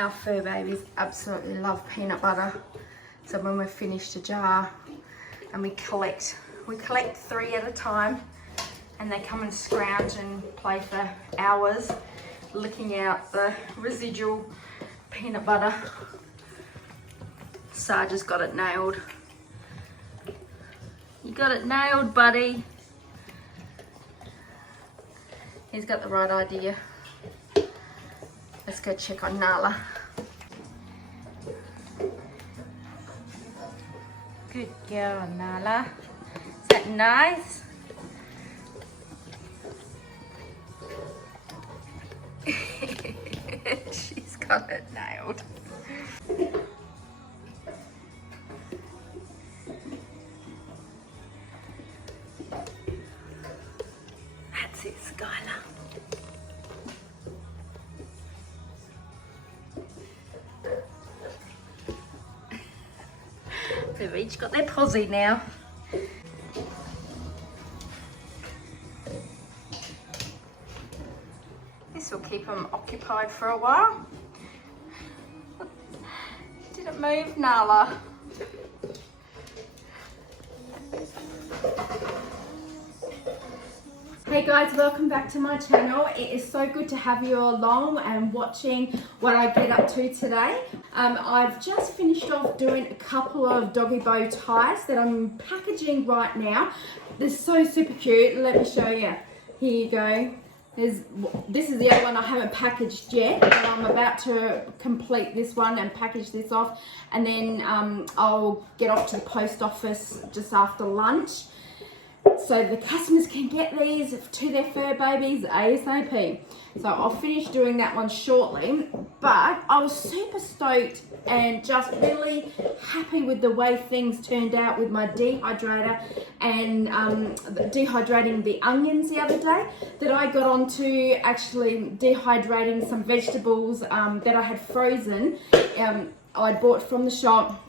Our fur babies absolutely love peanut butter. So when we've finished a jar and we collect 3 at a time, and they come and scrounge and play for hours licking out the residual peanut butter. Sarge has got it nailed. You got it nailed, buddy. He's got the right idea. Let's go check on Nala. Good girl, Nala. Is that nice? She's got it nailed. That's it, Skylar. They've each got their posse now. This will keep them occupied for a while. Did it move, Nala? Hey guys, welcome back to my channel. It is so good to have you along and watching what I get up to today. I've just finished off doing a couple of doggy bow ties that I'm packaging right now. They're so super cute. Let me show you. Here you go. This is the other one I haven't packaged yet, but I'm about to complete this one and package this off, and then I'll get off to the post office just after lunch so the customers can get these to their fur babies ASAP. So I'll finish doing that one shortly, but I was super stoked and just really happy with the way things turned out with my dehydrator and dehydrating the onions the other day, that I got onto actually dehydrating some vegetables that I had frozen. I bought from the shop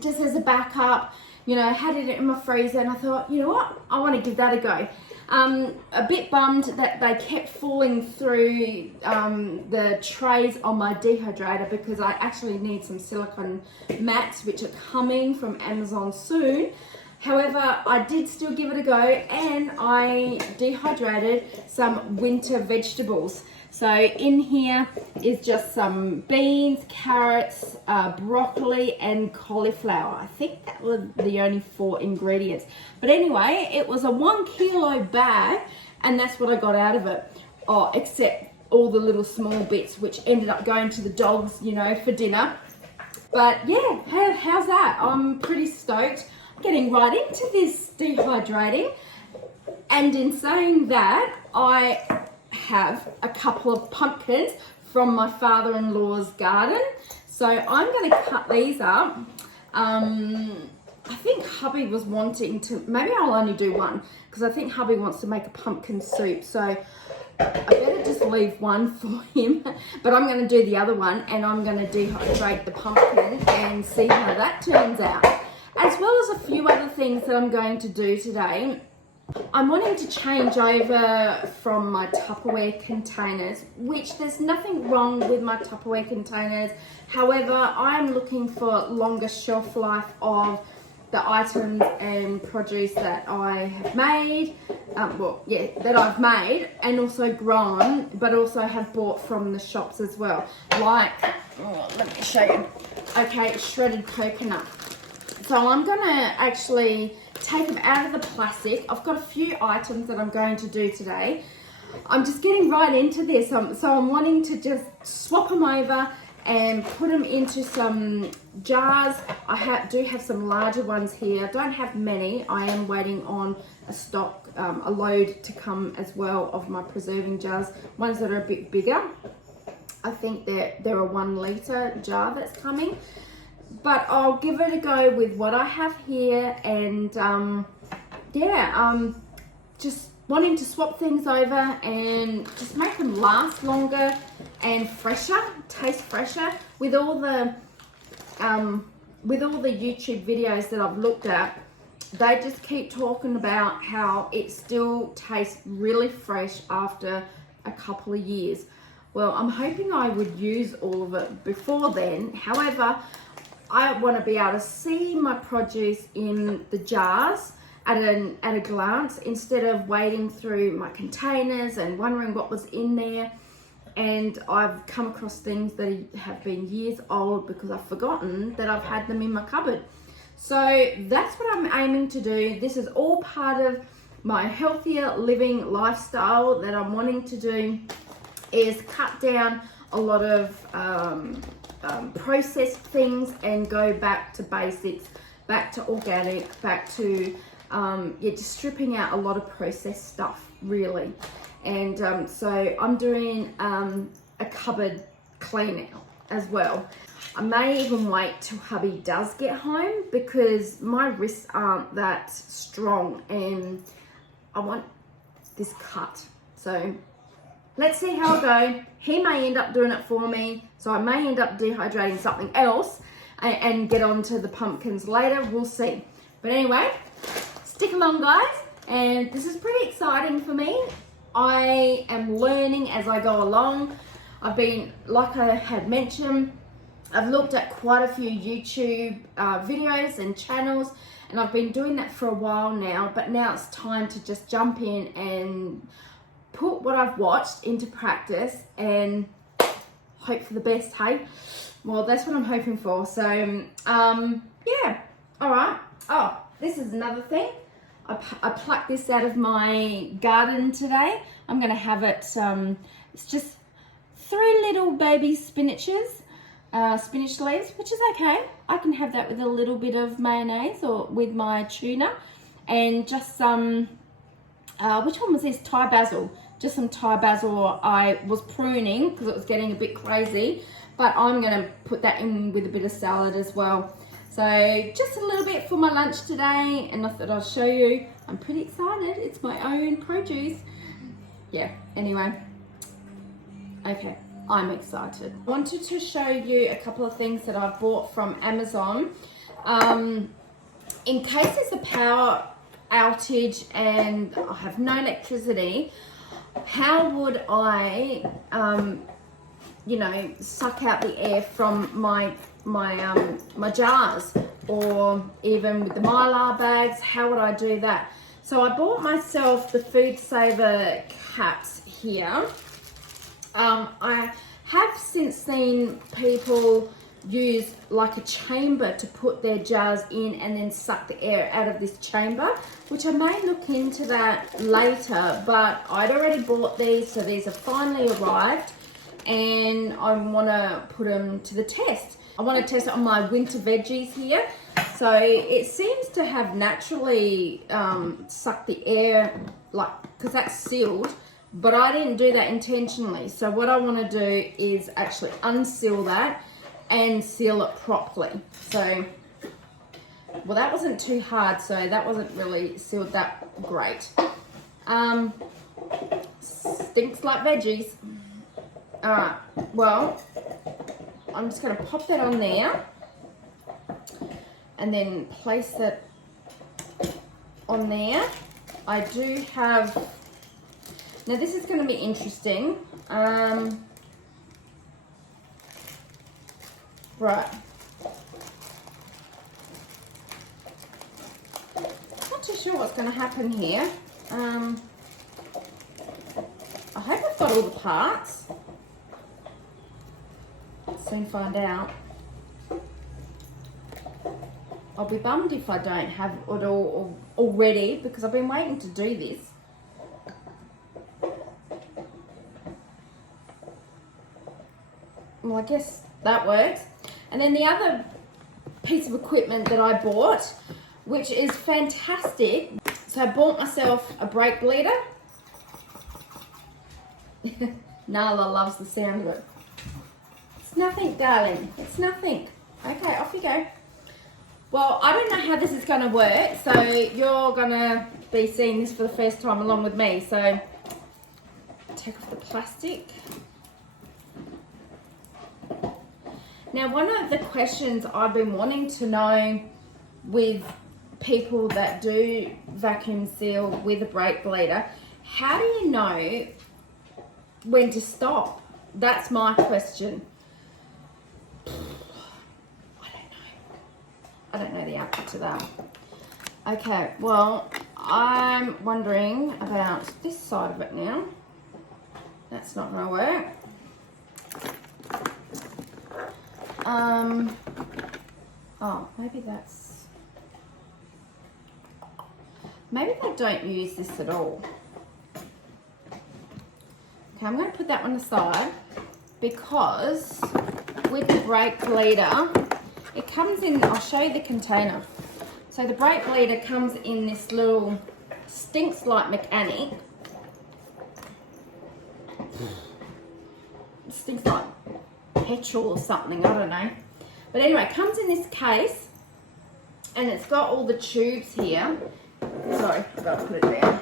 just as a backup. You know, I had it in my freezer and I thought, you know what, I want to give that a go. A bit bummed that they kept falling through the trays on my dehydrator, because I actually need some silicone mats which are coming from Amazon soon. However, I did still give it a go, and I dehydrated some winter vegetables. So in here is just some beans, carrots, broccoli and cauliflower. I think that were the only 4 ingredients. But anyway, it was a 1 kilo bag, and that's what I got out of it. Oh, except all the little small bits which ended up going to the dogs, you know, for dinner. But yeah, how's that? I'm pretty stoked. I'm getting right into this dehydrating. And in saying that, I have a couple of pumpkins from my father-in-law's garden, so I'm going to cut these up. I think hubby was wanting to, maybe I'll only do one, because I think hubby wants to make a pumpkin soup, so I better just leave one for him. But I'm going to do the other one, and I'm going to dehydrate the pumpkin and see how that turns out, as well as a few other things that I'm going to do today. I'm wanting to change over from my Tupperware containers, which there's nothing wrong with my Tupperware containers. However, I'm looking for longer shelf life of the items and produce that I have made, that I've made and also grown, but also have bought from the shops as well. Like, let me show you. Okay, shredded coconut. So I'm gonna actually take them out of the plastic. I've got a few items that I'm going to do today. I'm just getting right into this, so I'm wanting to just swap them over and put them into some jars. I do have some larger ones here. I don't have many. I am waiting on a load to come as well of my preserving jars, ones that are a bit bigger. I think they're a 1 litre jar that's coming. But I'll give it a go with what I have here, and just wanting to swap things over and just make them last longer and fresher, taste fresher. With all the YouTube videos that I've looked at, they just keep talking about how it still tastes really fresh after a couple of years. Well, I'm hoping I would use all of it before then. However, I want to be able to see my produce in the jars at a glance instead of wading through my containers and wondering what was in there. And I've come across things that have been years old because I've forgotten that I've had them in my cupboard. So that's what I'm aiming to do. This is all part of my healthier living lifestyle that I'm wanting to do, is cut down a lot of processed things and go back to basics, back to organic, back to just stripping out a lot of processed stuff, really. And so I'm doing a cupboard clean out as well. I may even wait till hubby does get home because my wrists aren't that strong and I want this cut. So let's see how I go. He may end up doing it for me, so I may end up dehydrating something else and get on to the pumpkins later. We'll see. But anyway, stick along, guys. And this is pretty exciting for me. I am learning as I go along. I've been, like I had mentioned, I've looked at quite a few YouTube videos and channels, and I've been doing that for a while now, but now it's time to just jump in and put what I've watched into practice and hope for the best, hey? Well, that's what I'm hoping for. So, yeah, all right. Oh, this is another thing. I plucked this out of my garden today. I'm gonna have it, it's just 3 little baby spinach leaves, which is okay. I can have that with a little bit of mayonnaise or with my tuna, and just some, which one was this? Thai basil. Just some Thai basil. I was pruning because it was getting a bit crazy, but I'm gonna put that in with a bit of salad as well. So just a little bit for my lunch today, and I thought I'll show you. I'm pretty excited. It's my own produce. Yeah, anyway. Okay, I'm excited. I wanted to show you a couple of things that I've bought from Amazon. In case there's a power outage and I have no electricity, how would I, suck out the air from my jars, or even with the MYLAR bags? How would I do that? So I bought myself the Food Saver caps here. I have since seen people use like a chamber to put their jars in and then suck the air out of this chamber, which I may look into that later, but I'd already bought these, so these have finally arrived and I want to put them to the test. I want to test it on my winter veggies here. So it seems to have naturally sucked the air, like, because that's sealed, but I didn't do that intentionally. So what I want to do is actually unseal that and seal it properly. So, well, that wasn't too hard, so that wasn't really sealed that great. Stinks like veggies. All right, well, I'm just going to pop that on there and then place it on there. I do have, now this is going to be interesting. Right. Not too sure what's going to happen here. I hope I've got all the parts. Soon find out. I'll be bummed if I don't have it all already, because I've been waiting to do this. Well, I guess that works. And then the other piece of equipment that I bought, which is fantastic. So I bought myself a brake bleeder. Nala loves the sound of it. It's nothing, darling. It's nothing. Okay, off you go. Well, I don't know how this is going to work, so you're going to be seeing this for the first time along with me. So take off the plastic. Now, one of the questions I've been wanting to know with people that do vacuum seal with a brake bleeder, how do you know when to stop? That's my question. I don't know the answer to that. Okay, well, I'm wondering about this side of it now. That's not gonna work. Oh, maybe they don't use this at all. Okay, I'm gonna put that one aside because with the brake bleeder, it comes in, I'll show you the container. So the brake bleeder comes in this little, stinks like mechanic. It stinks like petrol or something, I don't know. But anyway, it comes in this case and it's got all the tubes here. Sorry, I've got to put it down.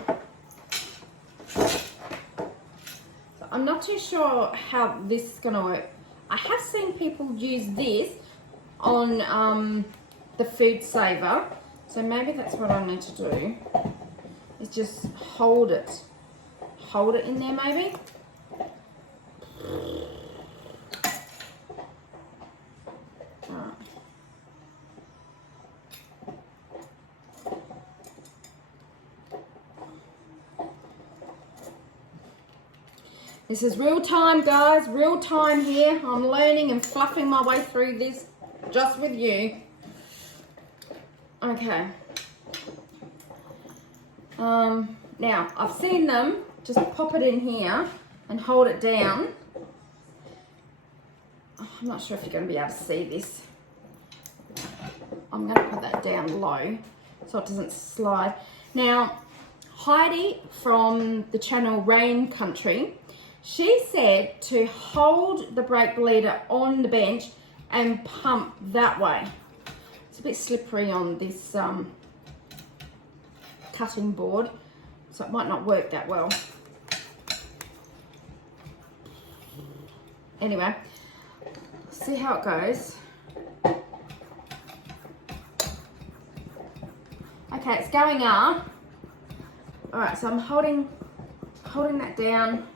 So I'm not too sure how this is going to work. I have seen people use this on the food saver, so maybe that's what I need to do, is just hold it in there maybe. Right. This is real time, guys, real time here. I'm learning and fluffing my way through this just with you. Okay. Now, I've seen them just pop it in here and hold it down. Oh, I'm not sure if you're going to be able to see this. I'm going to put that down low so it doesn't slide. Now, Heidi from the channel Rain Country, she said to hold the brake bleeder on the bench and pump that way. It's a bit slippery on this cutting board, so it might not work that well. Anyway, see how it goes. Okay, it's going up. All right, so I'm holding that down.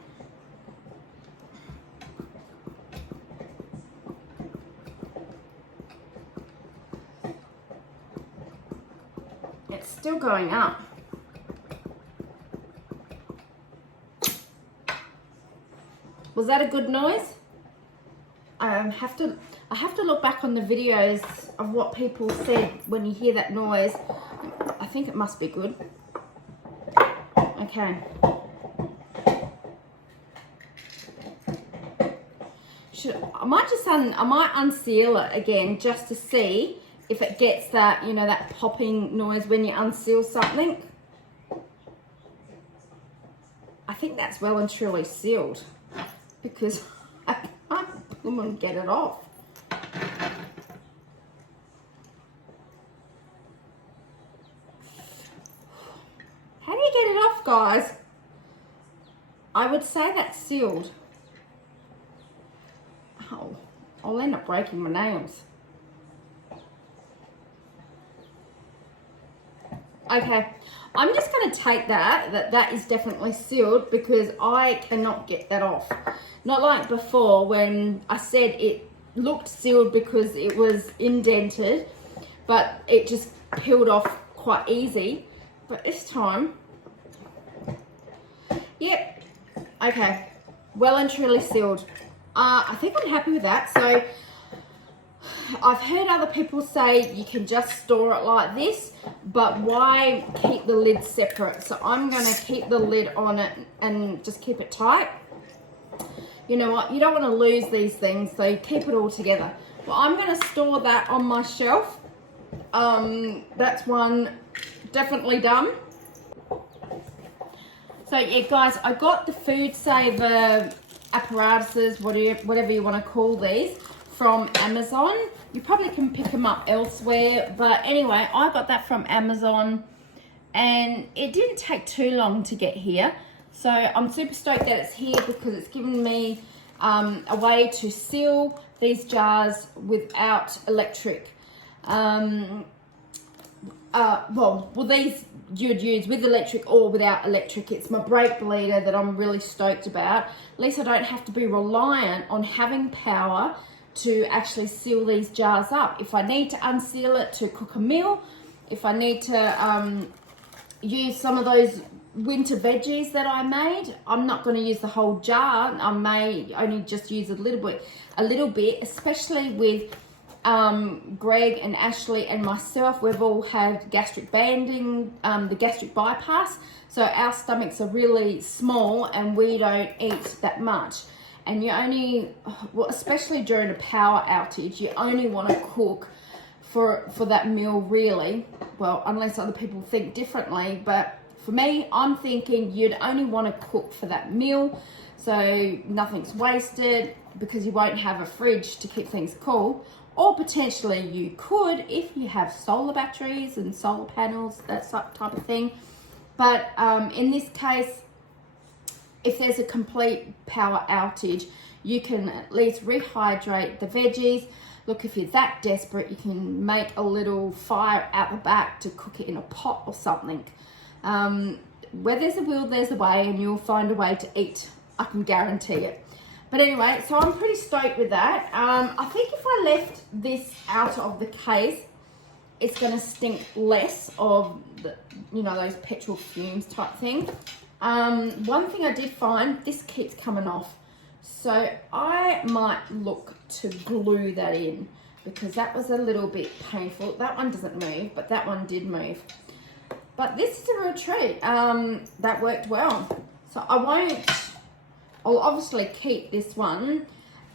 It's still going up. Was that a good noise? I have to look back on the videos of what people said when you hear that noise. I think it must be good. Okay. I might unseal it again just to see if it gets that, you know, that popping noise when you unseal something. I think that's well and truly sealed because I can't pull and get it off. How do you get it off, guys? I would say that's sealed. Oh, I'll end up breaking my nails. Okay, I'm just going to take that is definitely sealed because I cannot get that off. Not like before when I said it looked sealed because it was indented, but it just peeled off quite easy. But this time, yep, okay, well and truly sealed. I think I'm happy with that. So I've heard other people say you can just store it like this, but why keep the lid separate? So I'm going to keep the lid on it and just keep it tight. You know what? You don't want to lose these things, so you keep it all together. Well, I'm going to store that on my shelf. That's one definitely done. So yeah, guys, I got the food saver apparatuses, whatever you want to call these, from Amazon. You probably can pick them up elsewhere, but anyway, I got that from Amazon and it didn't take too long to get here. So I'm super stoked that it's here because it's given me a way to seal these jars without electric. well, these you'd use with electric or without electric. It's my brake bleeder that I'm really stoked about. At least I don't have to be reliant on having power to actually seal these jars up. If I need to unseal it to cook a meal, if I need to use some of those winter veggies that I made, I'm not going to use the whole jar. I may only just use a little bit, especially with Greg and Ashley and myself. We've all had gastric banding, the gastric bypass, so our stomachs are really small and we don't eat that much. And you only, well, especially during a power outage, you only want to cook for that meal, really. Well, unless other people think differently, but for me, I'm thinking you'd only want to cook for that meal, so nothing's wasted, because you won't have a fridge to keep things cool. Or potentially you could if you have solar batteries and solar panels, that type of thing. But in this case, if there's a complete power outage, you can at least rehydrate the veggies. Look, if you're that desperate, you can make a little fire out the back to cook it in a pot or something. Where there's a will, there's a way, and you'll find a way to eat. I can guarantee it. But anyway, so I'm pretty stoked with that. I think if I left this out of the case, it's going to stink less of the, those petrol fumes type thing. One thing I did find, this keeps coming off. So I might look to glue that in, because that was a little bit painful. That one doesn't move, but that one did move. But this is a real treat. That worked well. So I'll obviously keep this one.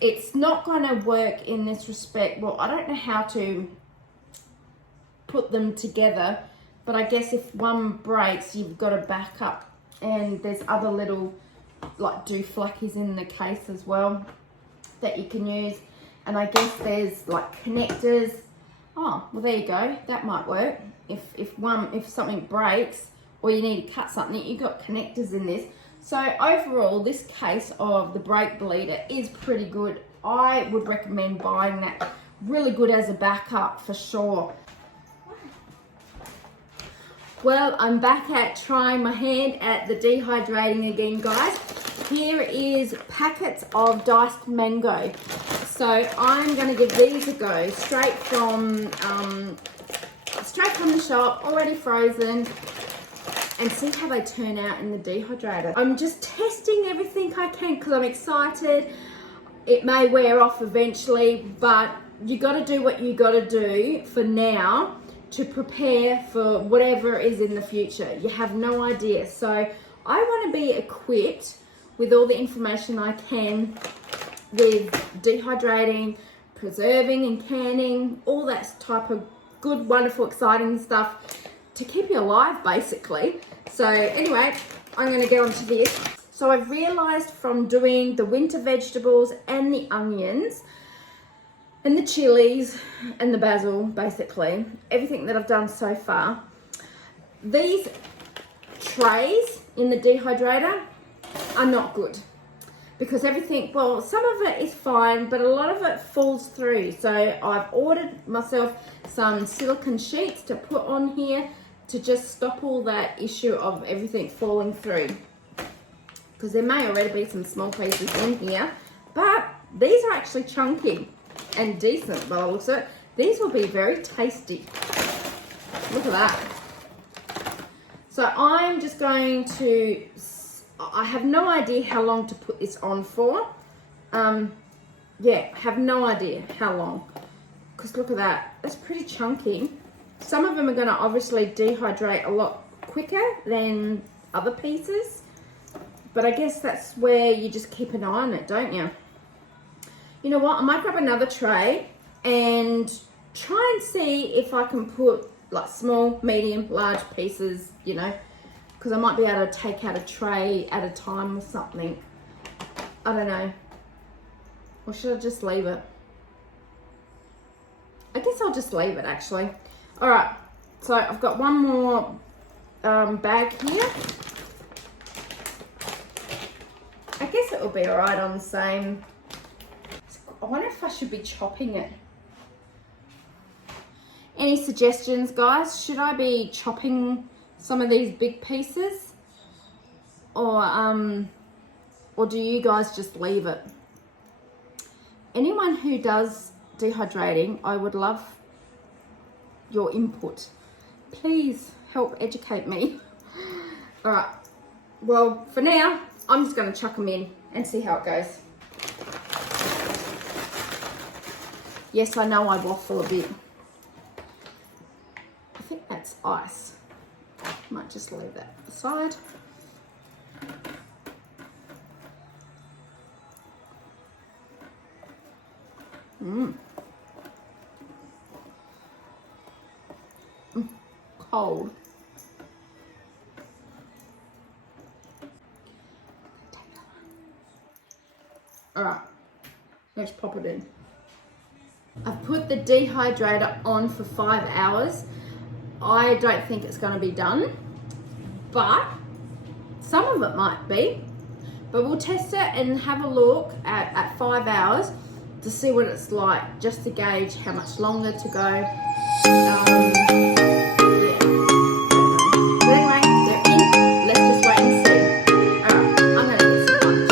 It's not going to work in this respect. Well, I don't know how to put them together, but I guess if one breaks, you've got a backup. And there's other little like dooflackies in the case as well that you can use. And I guess there's like connectors. Oh, well, there you go. That might work. If something breaks or you need to cut something, you've got connectors in this. So overall, this case of the brake bleeder is pretty good. I would recommend buying that. Really good as a backup for sure. Well, I'm back at trying my hand at the dehydrating again, guys. Here is packets of diced mango. So I'm going to give these a go, straight from the shop, already frozen, and see how they turn out in the dehydrator. I'm just testing everything I can because I'm excited. It may wear off eventually, but you got to do what you got to do for now to prepare for whatever is in the future. You have no idea. So I want to be equipped with all the information I can with dehydrating, preserving and canning, all that type of good, wonderful, exciting stuff to keep you alive, basically. So anyway, I'm going to get onto this. So I've realized from doing the winter vegetables and the onions and the chilies and the basil, basically, everything that I've done so far, these trays in the dehydrator are not good. Because everything, well, some of it is fine, but a lot of it falls through. So I've ordered myself some silicone sheets to put on here to just stop all that issue of everything falling through. Because there may already be some small pieces in here, but these are actually chunky and decent by the looks of it. These will be very tasty. Look at that. So I'm just going to, I have no idea how long to put this on for. Yeah, have no idea how long. Because look at that, that's pretty chunky. Some of them are going to obviously dehydrate a lot quicker than other pieces. But I guess that's where you just keep an eye on it, don't you? You know what, I might grab another tray and try and see if I can put like small, medium, large pieces, you know, because I might be able to take out a tray at a time or something. I don't know. Or should I just leave it? I guess I'll just leave it, actually. All right, so I've got one more bag here. I guess it will be all right on the same. I wonder if I should be chopping it. Any suggestions, guys? Should I be chopping some of these big pieces, or do you guys just leave it? Anyone who does dehydrating, I would love your input. Please help educate me. All right, well, for now, I'm just going to chuck them in and see how it goes. Yes, I know I waffle a bit. I think that's ice. Might just leave that aside. Cold. All right, let's pop it in. I've put the dehydrator on for 5 hours. I don't think it's going to be done, but some of it might be. But we'll test it and have a look at 5 hours to see what it's like, just to gauge how much longer to go. Yeah. But anyway, they're in. Let's just wait and see. All right, I'm going to get some lunch.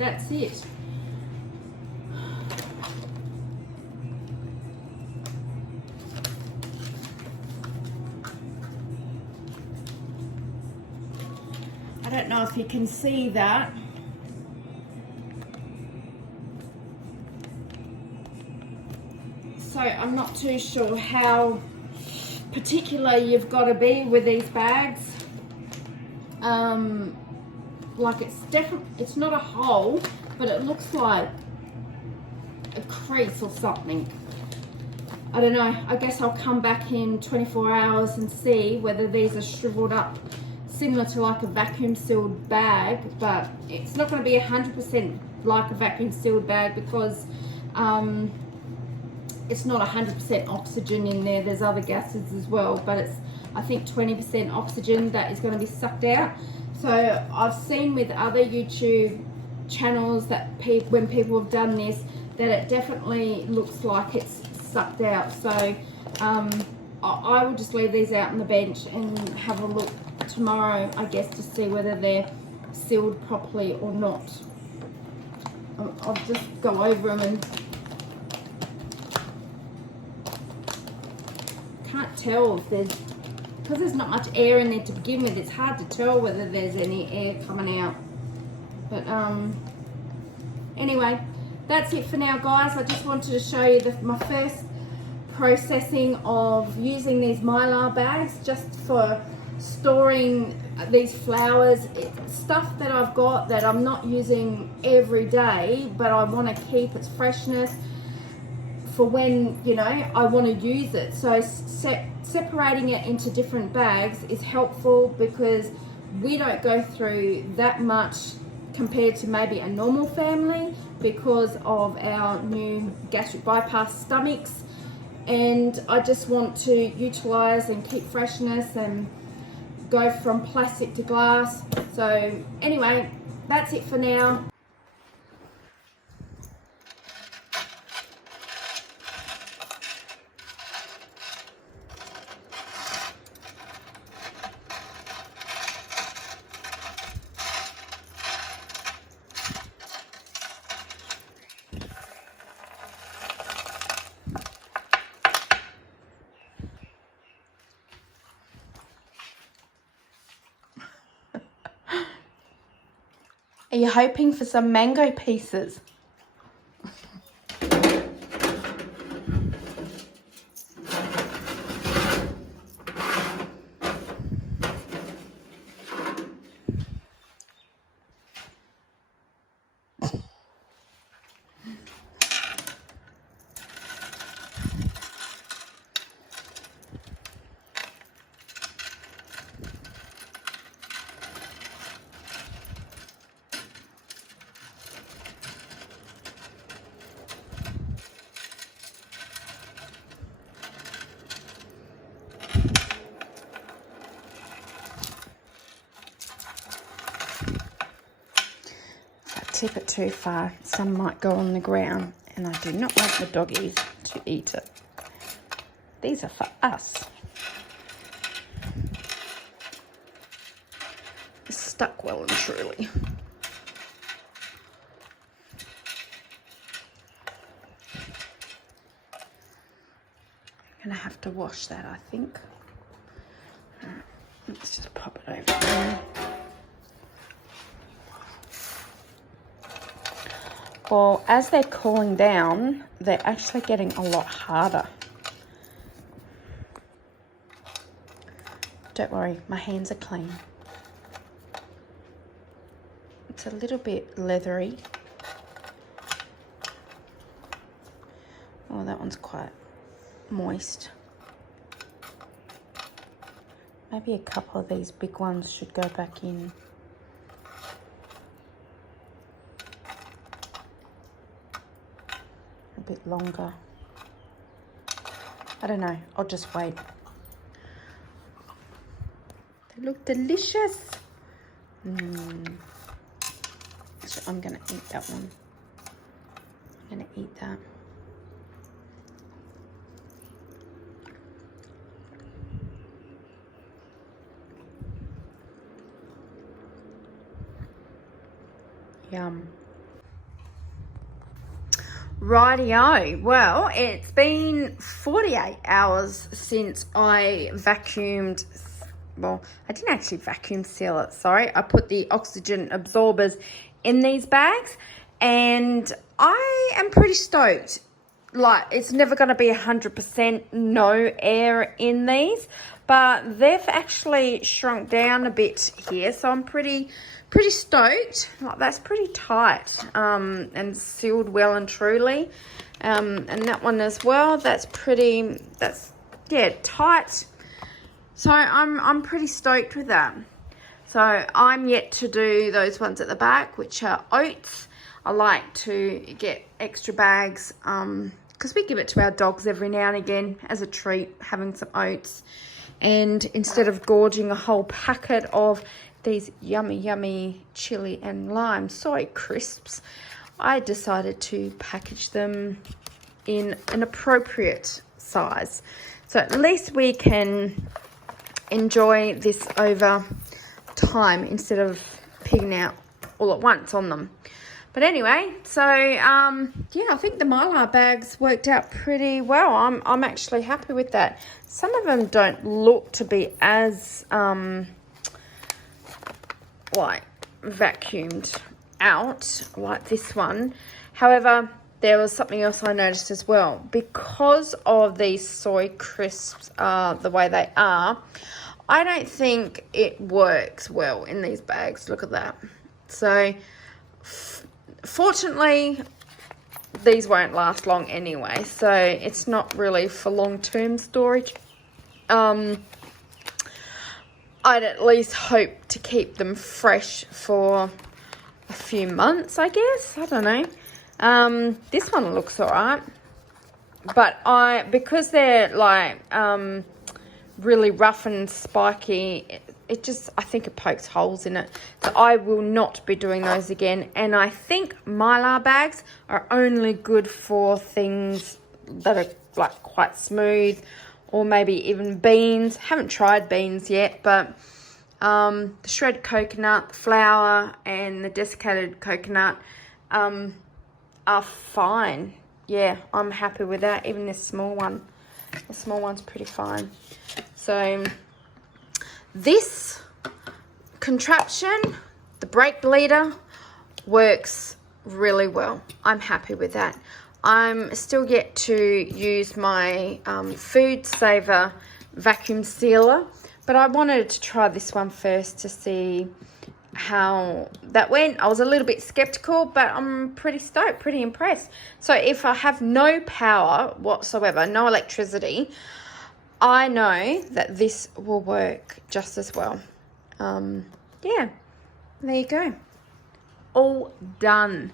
that's it. I don't know if you can see that. So I'm not too sure how particular you've got to be with these bags. Like it's not a hole, but it looks like a crease or something. I don't know. I guess I'll come back in 24 hours and see whether these are shriveled up similar to like a vacuum sealed bag, but it's not going to be 100% like a vacuum sealed bag because it's not 100% oxygen in there. There's other gases as well, but it's, I think, 20% oxygen that is going to be sucked out. So I've seen with other YouTube channels that when people have done this, that it definitely looks like it's sucked out. So I will just leave these out on the bench and have a look tomorrow, I guess, to see whether they're sealed properly or not. I'll just go over them and can't tell if there's, because there's not much air in there to begin with, it's hard to tell whether there's any air coming out. But anyway, that's it for now, guys. I just wanted to show you my first processing of using these MYLAR bags just for storing these flowers. It's stuff that I've got that I'm not using every day, but I want to keep its freshness for when, you know, I want to use it. So separating it into different bags is helpful because we don't go through that much compared to maybe a normal family because of our new gastric bypass stomachs, and I just want to utilize and keep freshness and go from plastic to glass. So anyway, that's it for now. Are you hoping for some mango pieces? Tip it too far, some might go on the ground, and I do not want the doggies to eat it. These are for us. It's stuck well and truly. I'm gonna have to wash that, I think. Right, let's just pop it over there. Well, as they're cooling down, they're actually getting a lot harder. Don't worry, my hands are clean. It's a little bit leathery. Oh, that one's quite moist. Maybe a couple of these big ones should go back in. A bit longer. I don't know, I'll just wait. They look delicious. So I'm gonna eat that one. I'm gonna eat that. Yum. Rightio. Well, it's been 48 hours since I vacuumed. Well, I didn't actually vacuum seal it, sorry. I put the oxygen absorbers in these bags, and I am pretty stoked. Like, it's never going to be 100% no air in these, but they've actually shrunk down a bit here, so I'm pretty stoked. Like, that's pretty tight and sealed well and truly, and that one as well, that's tight. So I'm pretty stoked with that. So I'm yet to do those ones at the back, which are oats. I like to get extra bags because we give it to our dogs every now and again as a treat, having some oats. And instead of gorging a whole packet of these yummy chili and lime soy crisps, I decided to package them in an appropriate size. So at least we can enjoy this over time instead of pigging out all at once on them. But anyway, so yeah, I think the MYLAR bags worked out pretty well. I'm actually happy with that. Some of them don't look to be as like vacuumed out like this one. However, there was something else I noticed as well. Because of these soy crisps the way they are, I don't think it works well in these bags. Look at that. So fortunately, these won't last long anyway, so it's not really for long-term storage. I'd at least hope to keep them fresh for a few months, I guess. I don't know. This one looks all right, but because they're like really rough and spiky, I think it pokes holes in it. So I will not be doing those again. And I think MYLAR bags are only good for things that are like quite smooth, or maybe even beans. Haven't tried beans yet, but the shredded coconut, the flour, and the desiccated coconut are fine. Yeah, I'm happy with that. Even this small one. The small one's pretty fine. So this contraption, the brake bleeder, works really well. I'm happy with that. I'm still yet to use my food saver vacuum sealer, but I wanted to try this one first to see how that went. I was a little bit skeptical, but I'm pretty stoked, pretty impressed. So if I have no power whatsoever, no electricity, I know that this will work just as well. Yeah, there you go. All done.